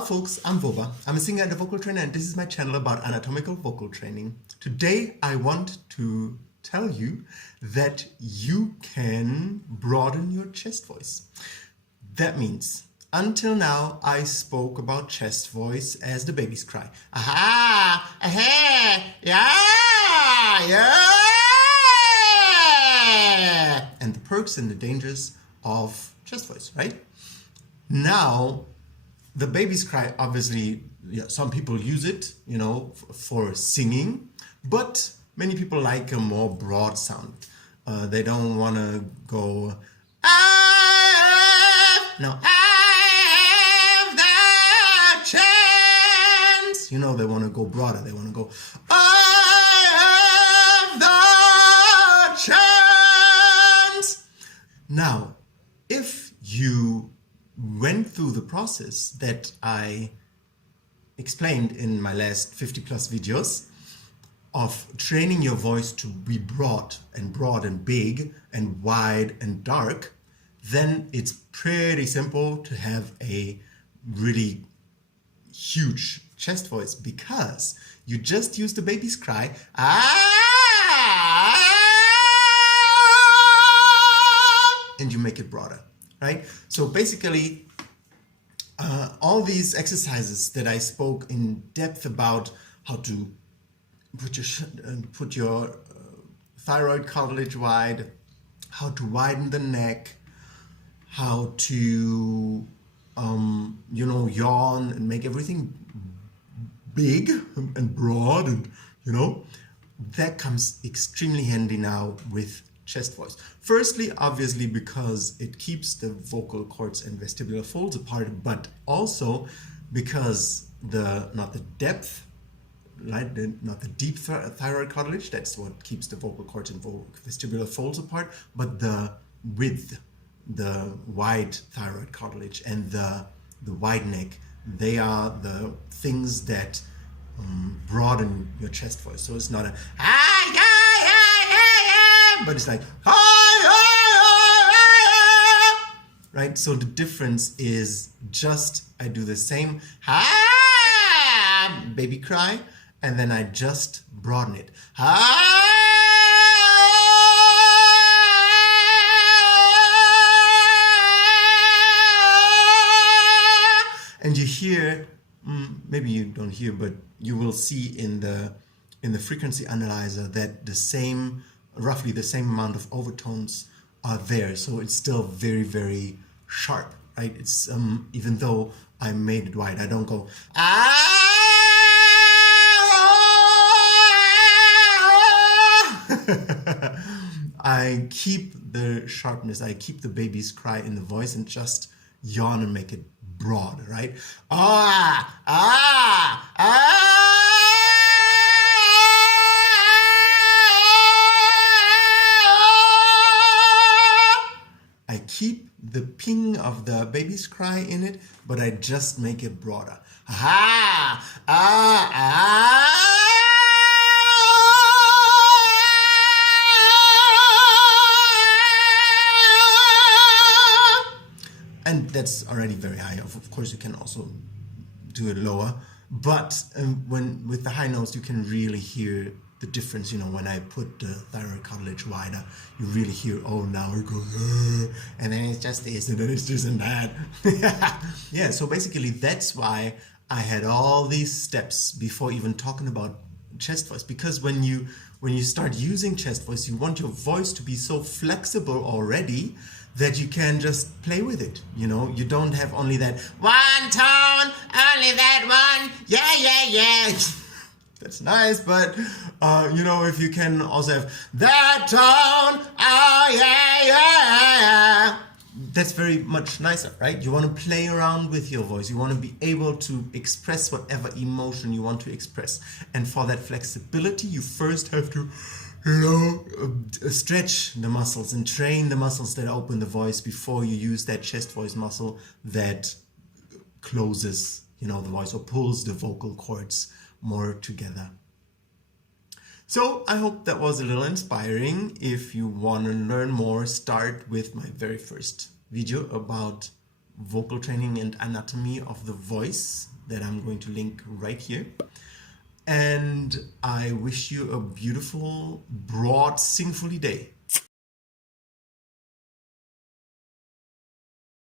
Ciao folks, I'm Voba. I'm a singer and a vocal trainer, and this is my channel about anatomical vocal training. Today I want to tell you that you can broaden your chest voice. That means until now I spoke about chest voice as the baby's cry. Aha, aha, yeah, yeah. And the perks and the dangers of chest voice, right? Now, the baby's cry, obviously, some people use it, for singing, but many people like a more broad sound. They don't want to go, I have the chance. They want to go broader. They want to go, I have the chance. Now, if you went through the process that I explained in my last 50 plus videos of training your voice to be broad and big and wide and dark, then it's pretty simple to have a really huge chest voice because you just use the baby's cry, and you make it broader. Right? So basically, all these exercises that I spoke in depth about, how to put your thyroid cartilage wide, how to widen the neck, how to yawn and make everything big and broad, and that comes extremely handy now with chest voice. Firstly, obviously, because it keeps the vocal cords and vestibular folds apart, but also because not the deep thyroid cartilage, that's what keeps the vocal cords and vestibular folds apart, but the width, the wide thyroid cartilage and the wide neck, they are the things that broaden your chest voice. So it's not a but it's like right? So the difference is just I do the same baby cry, and then I just broaden it. And you hear, maybe you don't hear, but you will see in the frequency analyzer that roughly the same amount of overtones are there. So it's still very, very sharp, right? It's even though I made it wide, I don't go I keep the sharpness, I keep the baby's cry in the voice and just yawn and make it broad, right? I keep the ping of the baby's cry in it, but I just make it broader. And that's already very high. Of course, you can also do it lower, but with the high notes, you can really hear the difference. When I put the thyroid cartilage wider, you really hear, now it goes, and then it's just this, and then it's this and that. Yeah, so basically that's why I had all these steps before even talking about chest voice, because when you start using chest voice, you want your voice to be so flexible already that you can just play with it. You don't have only that one tone, only that one, yeah. That's nice, but if you can also have that tone, yeah, that's very much nicer, right? You want to play around with your voice. You want to be able to express whatever emotion you want to express. And for that flexibility, you first have to, stretch the muscles and train the muscles that open the voice before you use that chest voice muscle that closes, the voice, or pulls the vocal cords more together. So I hope that was a little inspiring. If you want to learn more, start with my very first video about Vocal Training and Anatomy of the Voice that I'm going to link right here. And I wish you a beautiful, broad, singfully day.